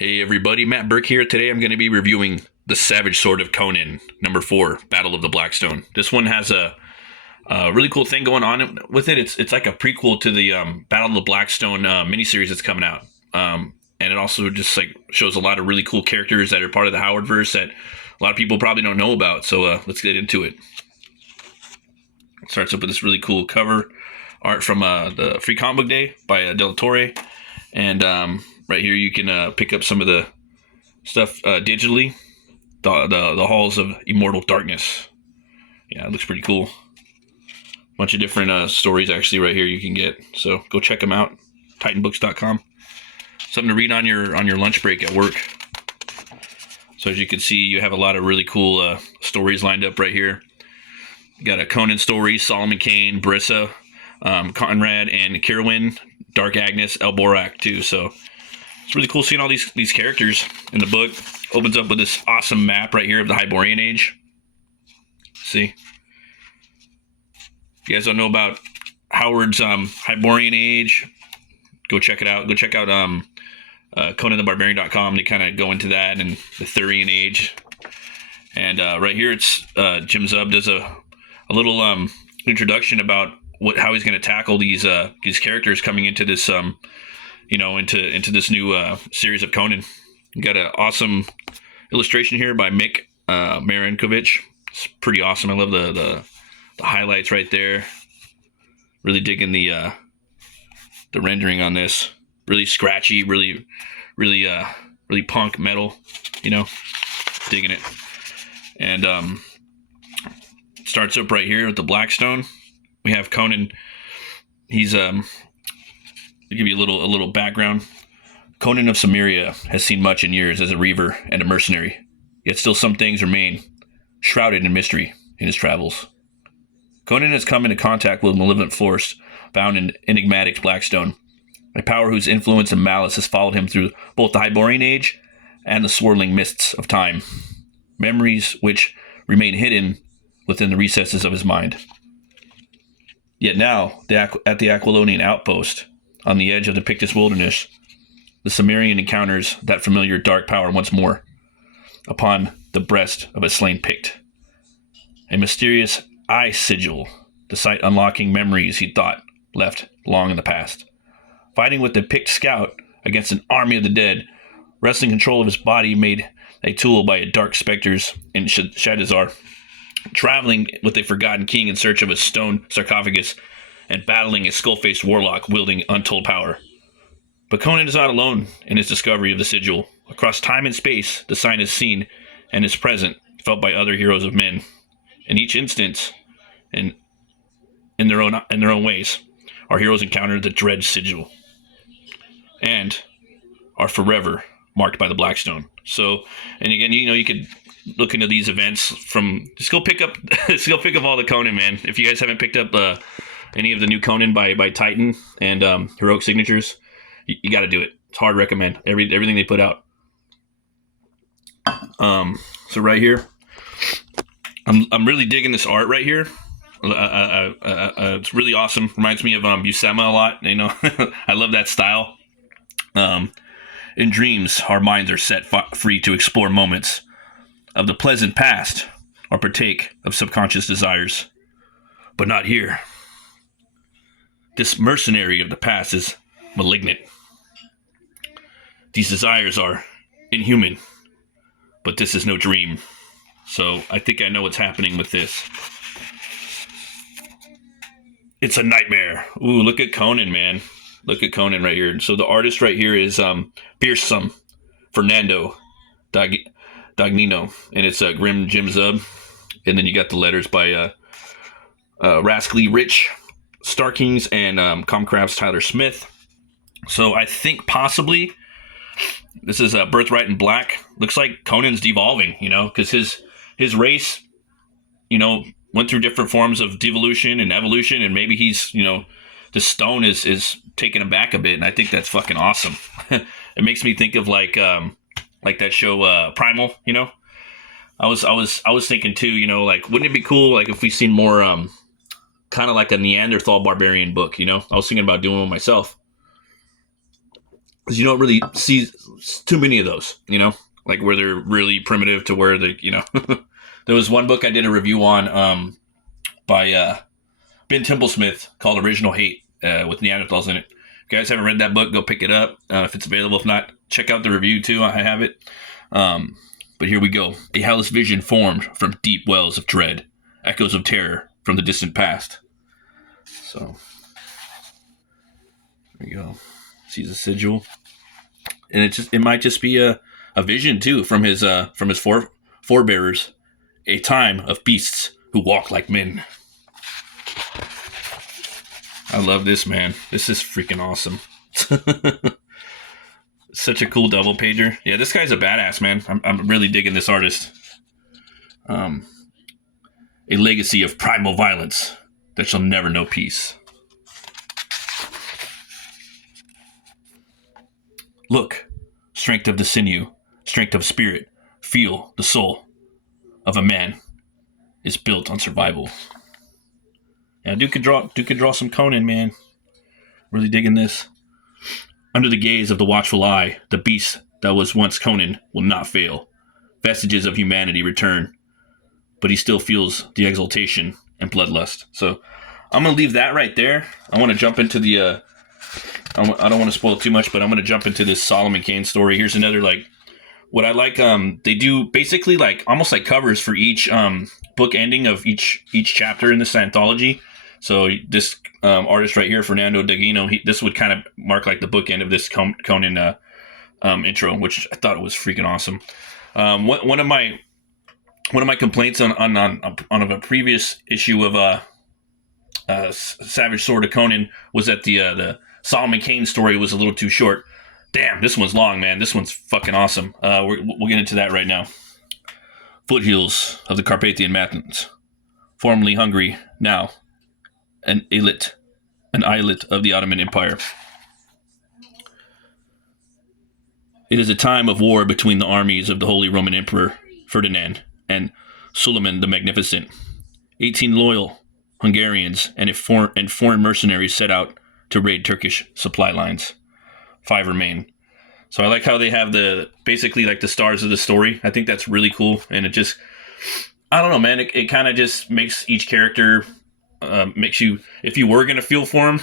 Hey everybody, Matt Burke here. Today I'm going to be reviewing The Savage Sword of Conan, number 4, Battle of the Blackstone. This one has a really cool thing going on with it. It's like a prequel to the Battle of the Blackstone miniseries that's coming out. And it also just like shows a lot of really cool characters that are part of the Howard verse that a lot of people probably don't know about. So let's get into it. It starts up with this really cool cover art from the Free Comic Book Day by Del Torre. And right here you can pick up some of the stuff digitally. The Halls of Immortal Darkness. Yeah, it looks pretty cool. Bunch of different stories actually right here you can get. So go check them out. Titanbooks.com. Something to read on your lunch break at work. So as you can see, you have a lot of really cool stories lined up right here. You got a Conan story, Solomon Kane, Brissa, Conrad, and Kirwin, Dark Agnes, Elborak too. So it's really cool seeing all these characters in the book. Opens up with this awesome map right here of the Hyborian Age. See? If you guys don't know about Howard's Hyborian Age, go check it out. Go check out ConanTheBarbarian.com. They kind of go into that and the Thurian Age. And right here, it's Jim Zub does a little introduction about how he's going to tackle these characters coming into this into this new series of Conan. You got an awesome illustration here by Mick Marinkovic. It's pretty awesome. I love the highlights right there. Really digging the rendering on this. Really scratchy, really punk metal. Digging it. And starts up right here with the Blackstone. We have Conan. He's to give you a little background. Conan of Samaria has seen much in years as a reaver and a mercenary, yet still some things remain shrouded in mystery in his travels. Conan has come into contact with a malevolent force bound in enigmatic Blackstone, a power whose influence and malice has followed him through both the Hyborian Age and the swirling mists of time, memories which remain hidden within the recesses of his mind. Yet now, at the Aquilonian outpost, on the edge of the Pictus wilderness, the Cimmerian encounters that familiar dark power once more, upon the breast of a slain Pict. A mysterious eye sigil, the sight unlocking memories he thought left long in the past. Fighting with the Pict scout against an army of the dead, wresting control of his body made a tool by a dark specters in Shadizar, traveling with a forgotten king in search of a stone sarcophagus, and battling a skull-faced warlock wielding untold power. But Conan is not alone in his discovery of the sigil. Across time and space, the sign is seen and is present, felt by other heroes of men. In each instance, and in their own ways, our heroes encounter the dread sigil, and are forever marked by the Blackstone. So, and again, you could look into these events from just go pick up all the Conan, man. If you guys haven't picked up any of the new Conan by Titan and Heroic Signatures, you got to do it. It's hard to recommend everything they put out. So right here, I'm really digging this art right here. It's really awesome. Reminds me of Buscema a lot. I love that style. In dreams, our minds are set free to explore moments of the pleasant past or partake of subconscious desires. But not here. This mercenary of the past is malignant. These desires are inhuman, but this is no dream. So I think I know what's happening with this. It's a nightmare. Ooh, look at Conan, man. Look at Conan right here. So the artist right here is Fearsome Fernando Dagnino, and it's Grim Jim Zub. And then you got the letters by Rascally Rich Starkings and Comcraft's Tyler Smith. So I think possibly this is Birthright in Black. Looks like Conan's devolving, because his race, went through different forms of devolution and evolution, and maybe he's, the stone is taking him back a bit, and I think that's fucking awesome. It makes me think of like that show Primal, I was thinking too, wouldn't it be cool if we seen more kind of like a Neanderthal barbarian book, I was thinking about doing one myself. because you don't really see too many of those, like where they're really primitive to where there was one book I did a review on by Ben Templesmith called Original Hate with Neanderthals in it. If you guys haven't read that book, go pick it up if it's available. If not, check out the review too. I have it. But here we go. A hellish vision formed from deep wells of dread, echoes of terror from the distant past. So, there you go. Sees a sigil. And it might just be a vision too from his forebearers, a time of beasts who walk like men. I love this, man. This is freaking awesome. Such a cool double pager. Yeah, this guy's a badass, man. I'm really digging this artist. A legacy of primal violence that shall never know peace. Look, strength of the sinew, strength of spirit, feel the soul of a man is built on survival. Yeah, Duke could draw some Conan, man. Really digging this. Under the gaze of the watchful eye, the beast that was once Conan will not fail. Vestiges of humanity return, but he still feels the exultation and bloodlust. So I'm going to leave that right there. I want to jump into the, I don't want to spoil too much, but I'm going to jump into this Solomon Kane story. Here's another, like, what I like, they do basically like almost like covers for each book ending of each chapter in this anthology. So this artist right here, Fernando Daguino, this would kind of mark like the bookend of this Conan intro, which I thought was freaking awesome. One of my complaints on a previous issue of Savage Sword of Conan was that the Solomon Kane story was a little too short. Damn, this one's long, man. This one's fucking awesome. We'll get into that right now. Foothills of the Carpathian Mountains, formerly Hungary, now an islet of the Ottoman Empire. It is a time of war between the armies of the Holy Roman Emperor Ferdinand and Suleiman the Magnificent. 18 loyal Hungarians and foreign mercenaries set out to raid Turkish supply lines. 5 remain. So I like how they have basically like the stars of the story. I think that's really cool, and it just, I don't know, man. It kind of just makes each character, makes you, if you were gonna feel for him,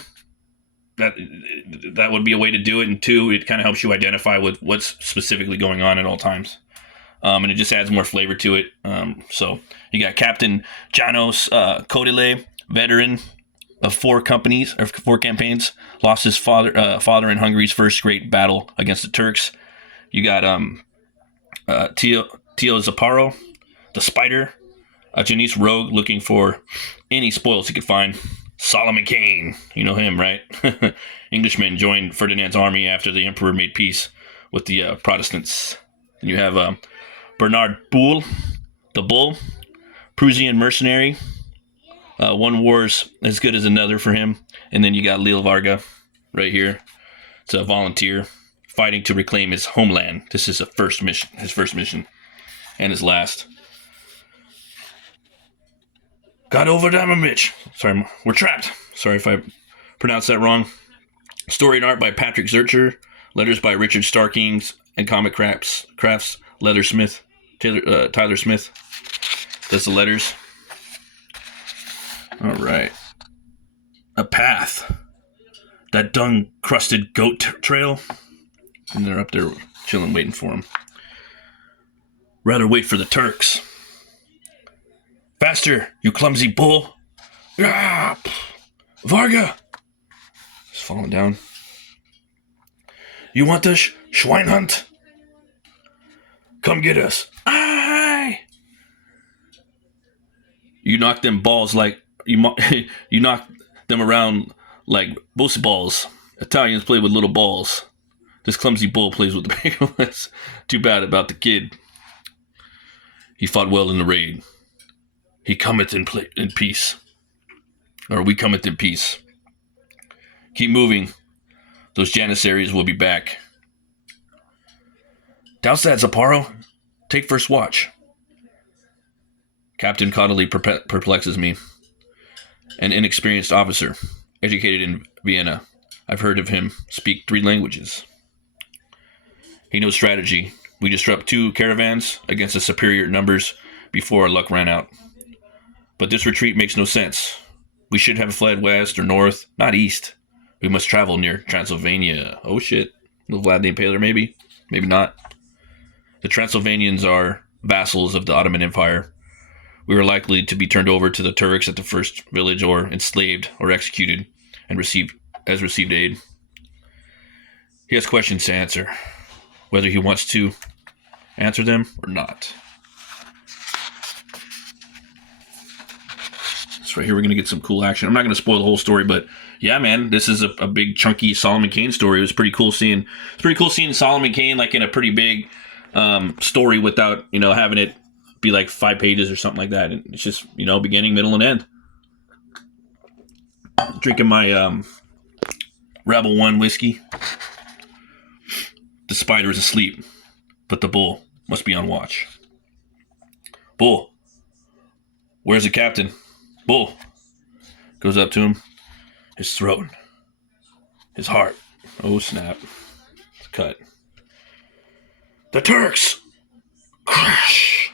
that would be a way to do it. And 2, it kind of helps you identify with what's specifically going on at all times, and it just adds more flavor to it. So you got Captain Janos Kodile, veteran of 4 campaigns, lost his father in Hungary's first great battle against the Turks. You got Tio Zaparo, the Spider, a Janice rogue looking for any spoils he could find. Solomon Kane, you know him, right? Englishman joined Ferdinand's army after the emperor made peace with the Protestants. And you have Bernard Bull, the Bull, Prussian mercenary. One war's as good as another for him. And then you got Lil Varga right here. It's a volunteer fighting to reclaim his homeland. This is his first mission, and his last. Got over Damage. Sorry, we're trapped. Sorry if I pronounced that wrong. Story and art by Patrick Zurcher. Letters by Richard Starkings and comic crafts Tyler Smith. That's the letters. All right. A path. That dung-crusted goat trail. And they're up there chilling, waiting for him. Rather wait for the Turks. Faster, you clumsy bull. Ah, Varga. He's falling down. You want the Schweinhund? Come get us. Aye. You knock them balls like... You knock them around like boost balls. Italians play with little balls. This clumsy bull plays with the big ones. Too bad about the kid. He fought well in the raid. He cometh in peace. Or we cometh in peace. Keep moving. Those Janissaries will be back. Douse that, Zaparo. Take first watch. Captain Connolly perplexes me. An inexperienced officer, educated in Vienna. I've heard of him speak 3 languages. He knows strategy. We disrupt 2 caravans against the superior numbers before our luck ran out. But this retreat makes no sense. We should have fled west or north, not east. We must travel near Transylvania. Oh shit. Little Vlad the Impaler, maybe? Maybe not. The Transylvanians are vassals of the Ottoman Empire. We were likely to be turned over to the Turks at the first village, or enslaved or executed and received aid. He has questions to answer, whether he wants to answer them or not. So right here we're going to get some cool action. I'm not going to spoil the whole story, but yeah, man, this is a big chunky Solomon Kane story. It was pretty cool seeing Solomon Kane like in a pretty big story without, having it be like 5 pages or something like that. And it's just, beginning, middle, and end. Drinking my Rebel 1 whiskey. The spider is asleep, but the bull must be on watch. Bull, where's the captain? Bull goes up to him. His throat. His heart. Oh, snap. It's cut. The Turks! Crash!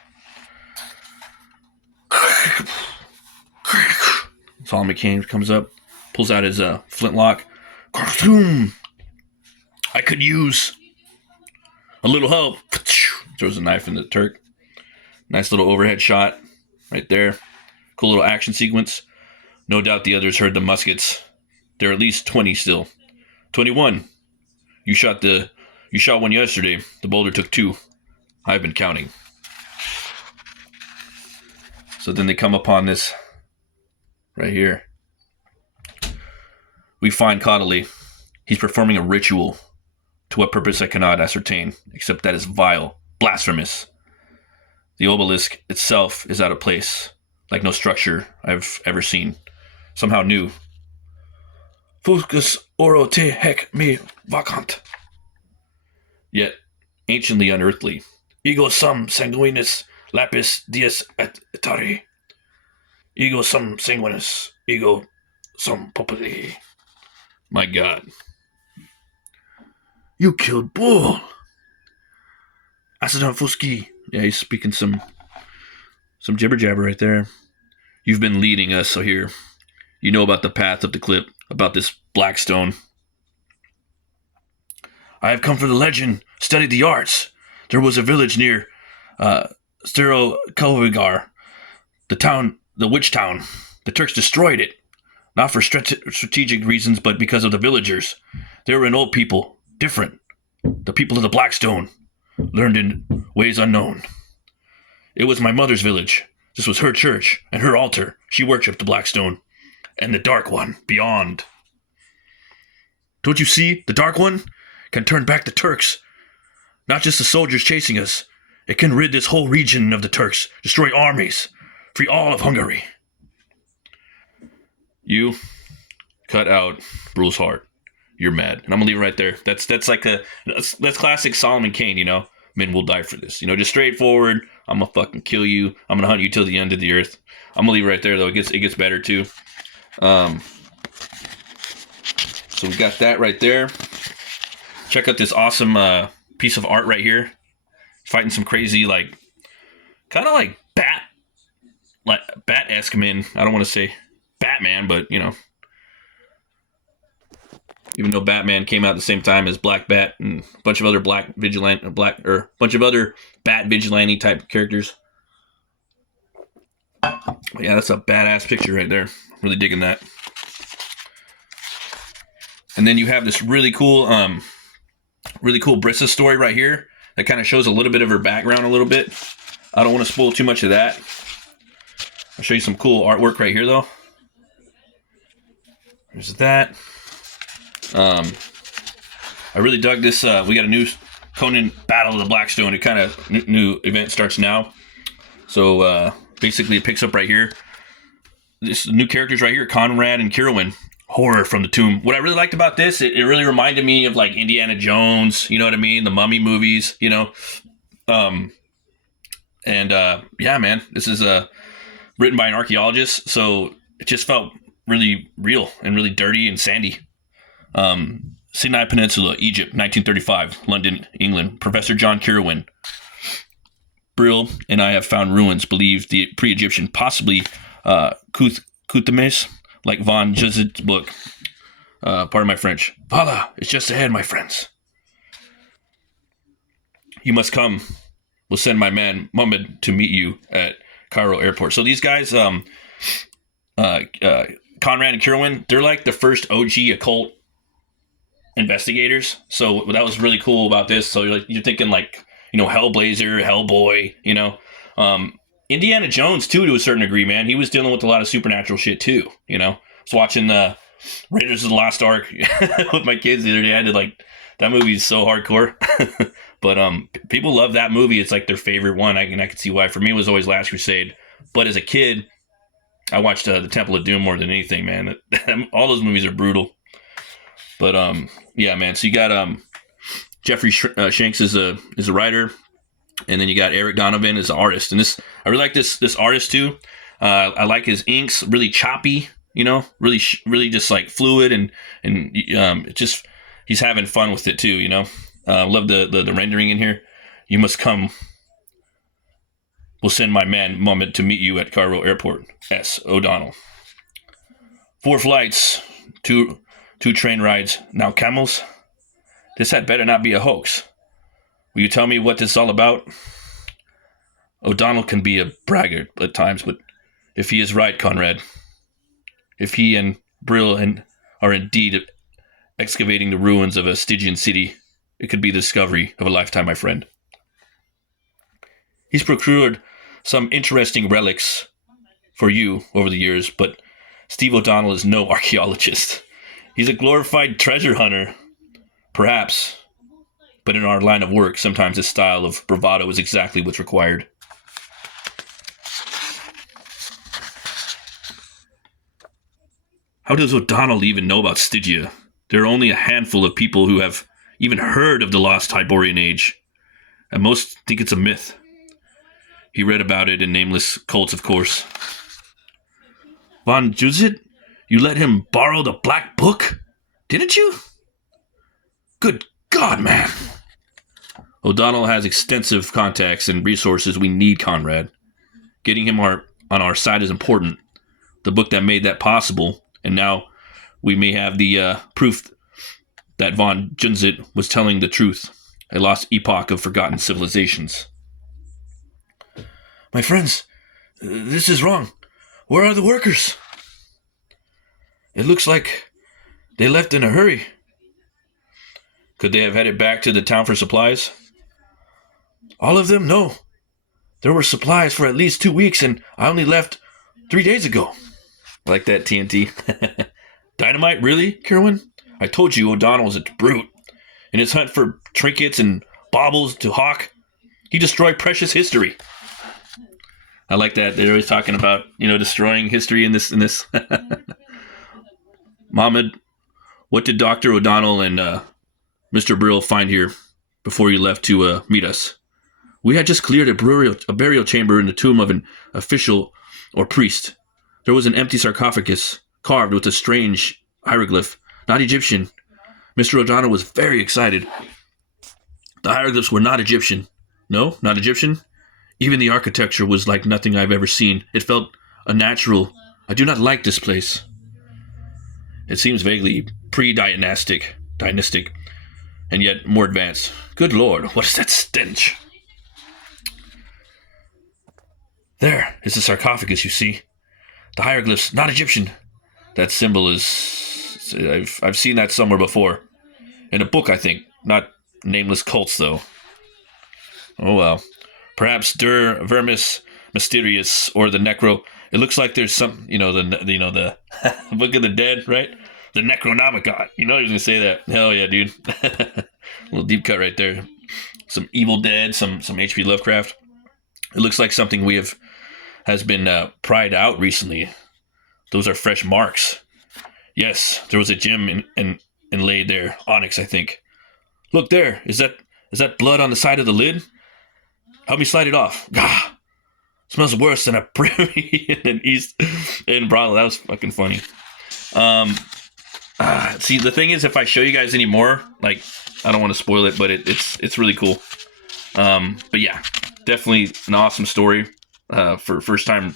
Solomon Kane comes up, pulls out his flintlock. I could use a little help. Throws a knife in the Turk. Nice little overhead shot right there. Cool little action sequence. No doubt the others heard the muskets. There are at least 20 still. 21. You shot one yesterday. The boulder took 2. I've been counting. So then they come upon this right here. We find Caudalie. He's performing a ritual. To what purpose I cannot ascertain, except that is vile, blasphemous. The obelisk itself is out of place, like no structure I've ever seen. Somehow new. Fuscus oro te hec me vacant. Yet anciently unearthly. Ego sum sanguinis lapis dies et etari. Ego sum sanguinis, ego sum populi. My God. You killed Bull. Asadon Fuski. Yeah, he's speaking some jibber jabber right there. You've been leading us, so here. You know about the path of the clip, about this Blackstone. I have come for the legend, studied the arts. There was a village near Stero Kalvigar, the witch town. The Turks destroyed it, not for strategic reasons, but because of the villagers. They were an old people, different. The people of the Blackstone, learned in ways unknown. It was my mother's village. This was her church and her altar. She worshipped the Blackstone and the Dark One beyond. Don't you see? The Dark One can turn back the Turks. Not just the soldiers chasing us. It can rid this whole region of the Turks, destroy armies, free all of Hungary. You cut out Brule's heart. You're mad. And I'm gonna leave it right there. That's classic Solomon Kane, Men will die for this. Just straightforward. I'm gonna fucking kill you. I'm gonna hunt you till the end of the earth. I'm gonna leave it right there though. It gets better too. So we got that right there. Check out this awesome piece of art right here. Fighting some crazy kind of like bat-esque men. I don't want to say Batman, but even though Batman came out at the same time as Black Bat and a bunch of other bat vigilante type characters. Yeah, that's a badass picture right there. Really digging that. And then you have this really cool Brissa story right here that kind of shows a little bit of her background a little bit. I don't want to spoil too much of that. I'll show you some cool artwork right here though. There's that. I really dug this. We got a new Conan Battle of the Blackstone. It kind of new event starts now. So basically it picks up right here. This new characters right here, Conrad and Kirwin. Horror from the Tomb. What I really liked about this, it really reminded me of Indiana Jones, you know what I mean? The Mummy movies, Yeah, man, this is written by an archaeologist, so it just felt really real and really dirty and sandy. Sinai Peninsula, Egypt, 1935. London, England. Professor John Kirwan. Brill and I have found ruins believed the pre-Egyptian, possibly Kuthames, like von Juzit's book. Pardon my French. Voila, it's just ahead, my friends. You must come. We'll send my man Muhammad to meet you at Cairo airport. So these guys, Conrad and Kirwan, they're like the first OG occult investigators. So that was really cool about this. So you're thinking like, Hellblazer, Hellboy, Indiana Jones too, to a certain degree, man. He was dealing with a lot of supernatural shit too, I was watching the Raiders of the Lost Ark with my kids the other day. I did that movie is so hardcore. But people love that movie. It's like their favorite one. I can see why. For me, it was always Last Crusade. But as a kid, I watched the Temple of Doom more than anything, man. All those movies are brutal. But yeah, man. So you got Jeffrey Shanks is a writer, and then you got Eric Donovan as an artist. And I really like this artist too. I like his inks, really choppy. Really just like fluid, and just he's having fun with it too. Love the rendering in here. You must come. We'll send my man Muhammad to meet you at Cairo Airport. S. O'Donnell. 4 flights, two train rides, now camels. This had better not be a hoax. Will you tell me what this is all about? O'Donnell can be a braggart at times, but if he is right, Conrad, if he and Brill are indeed excavating the ruins of a Stygian city, it could be the discovery of a lifetime, my friend. He's procured some interesting relics for you over the years, but Steve O'Donnell is no archaeologist. He's a glorified treasure hunter, perhaps, but in our line of work, sometimes his style of bravado is exactly what's required. How does O'Donnell even know about Stygia? There are only a handful of people who have even heard of the lost Hyborian age, and most think it's a myth. He read about it in nameless cults, of course. Von Juzit, you let him borrow the Black Book? Didn't you? Good God, man. O'Donnell has extensive contacts and resources we need, Conrad. Getting him on our side is important. The book that made that possible, and now we may have the proof that von Junzit was telling the truth. A lost epoch of forgotten civilizations. My friends, this is wrong. Where are the workers? It looks like they left in a hurry. Could they have headed back to the town for supplies? All of them? No. There were supplies for at least 2 weeks, and I only left 3 days ago. Like that, TNT. Dynamite, really, Kirwan? I told you O'Donnell was a brute. In his hunt for trinkets and baubles to hawk, he destroyed precious history. I like that. They're always talking about, destroying history in this. Mohammed, what did Dr. O'Donnell and Mr. Brill find here before you left to meet us? We had just cleared a burial chamber in the tomb of an official or priest. There was an empty sarcophagus carved with a strange hieroglyph, not Egyptian. Mr. O'Donnell was very excited. The hieroglyphs were not Egyptian. No, not Egyptian. Even the architecture was like nothing I've ever seen. It felt unnatural. I do not like this place. It seems vaguely pre-dynastic, and yet more advanced. Good Lord, what is that stench? There is the sarcophagus, you see. The hieroglyphs, not Egyptian. That symbol is... I've seen that somewhere before. In a book, I think. Not nameless cults, though. Oh, well. Perhaps Der Vermis Mysterious or the Necro. It looks like there's some, the Book of the Dead, right? The Necronomicon. You know I was going to say that. Hell yeah, dude. A little deep cut right there. Some Evil Dead, some H.P. Lovecraft. It looks like something has been pried out recently. Those are fresh marks. Yes, there was a gem inlaid there. Onyx, I think. Look there. Is that blood on the side of the lid? Help me slide it off. Gah! Smells worse than a prairie in an East End brothel. That was fucking funny. I See, the thing is, if I show you guys any more, like, I don't want to spoil it, but it's really cool. But yeah, definitely an awesome story for first time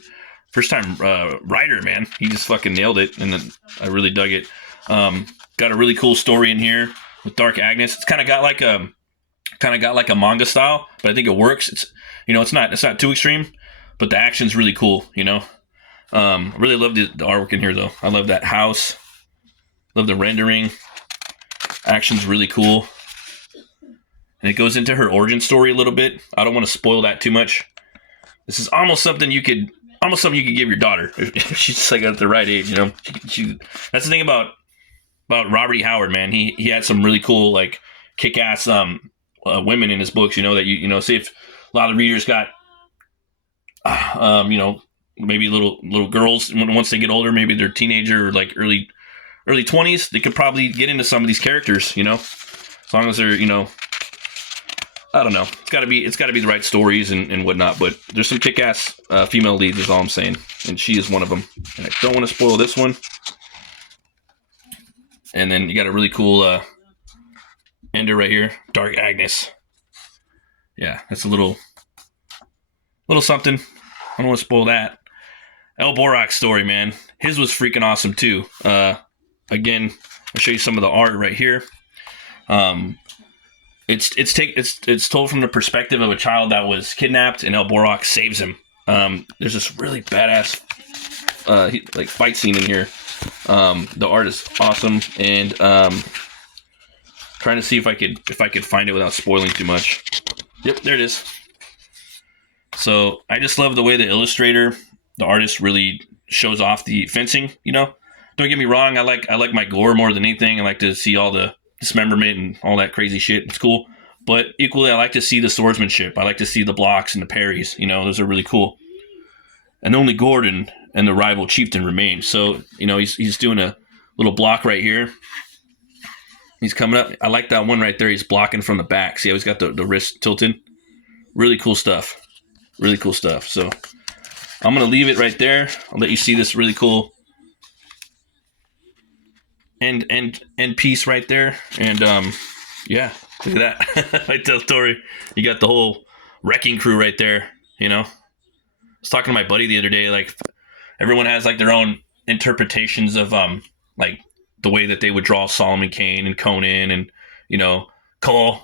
writer, man. He just fucking nailed it, and then I really dug it. Got a really cool story in here with Dark Agnes. It's kind of got like a manga style, but I think it works. It's not too extreme, but the action's really cool. I really love the artwork in here though. I love that house. Love the rendering. Action's really cool. And it goes into her origin story a little bit. I don't want to spoil that too much. This is almost something you could give your daughter if she's like at the right age. That's the thing about Robert E. Howard, man. He had some really cool like kick-ass women in his books. That see if a lot of readers got maybe little girls once they get older, maybe they're teenager or like early 20s, they could probably get into some of these characters, as long as they're, I don't know. It's got to be the right stories and whatnot, but there's some kick-ass female leads is all I'm saying, and she is one of them. And I don't want to spoil this one. And then you got a really cool ender right here, Dark Agnes. Yeah, that's a little something. I don't want to spoil that. El Borak's story, man. His was freaking awesome too. Again, I'll show you some of the art right here. It's told from the perspective of a child that was kidnapped, and El Borak saves him. There's this really badass fight scene in here. The art is awesome, and trying to see if I could find it without spoiling too much. Yep, there it is. So I just love the way the artist really shows off the fencing. Don't get me wrong. I like my gore more than anything. I like to see all the dismemberment and all that crazy shit. It's cool. But equally, I like to see the swordsmanship. I like to see the blocks and the parries. Those are really cool. And only Gordon and the rival chieftain remain. So, he's doing a little block right here. He's coming up. I like that one right there. He's blocking from the back. See how he's got the wrist tilted? Really cool stuff. Really cool stuff. So I'm going to leave it right there. I'll let you see this really cool end piece right there. And yeah, look at that. I tell story. You got the whole wrecking crew right there. I was talking to my buddy the other day, like everyone has like their own interpretations of like the way that they would draw Solomon Kane and Conan and Cole,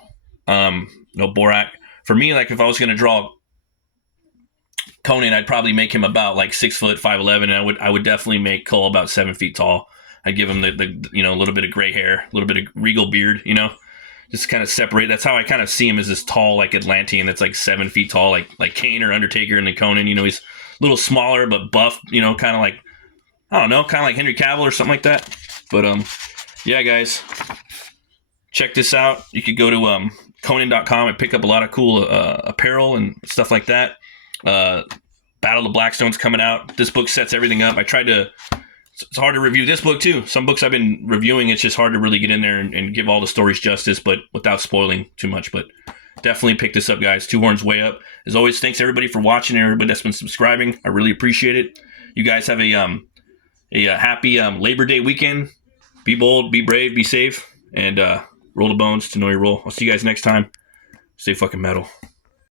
Borak. For me, like if I was going to draw Conan, I'd probably make him about like 6 foot 5'11", and I would definitely make Cole about 7 feet tall. I'd give him the a little bit of gray hair, a little bit of regal beard, just kind of separate. That's how I kind of see him as this tall like Atlantean that's like 7 feet tall, like Kane or Undertaker, and then Conan. He's a little smaller but buff, kind of like kind of like Henry Cavill or something like that. But yeah, guys, check this out. You could go to Conan.com and pick up a lot of cool apparel and stuff like that. Battle of Blackstone's coming out. This book sets everything up. It's hard to review this book too. Some books I've been reviewing, it's just hard to really get in there and give all the stories justice, but without spoiling too much. But definitely pick this up, guys. Two Horns Way Up. As always, thanks everybody for watching and everybody that's been subscribing. I really appreciate it. You guys have a happy Labor Day weekend. Be bold, be brave, be safe, and roll the bones to know your role. I'll see you guys next time. Stay fucking metal.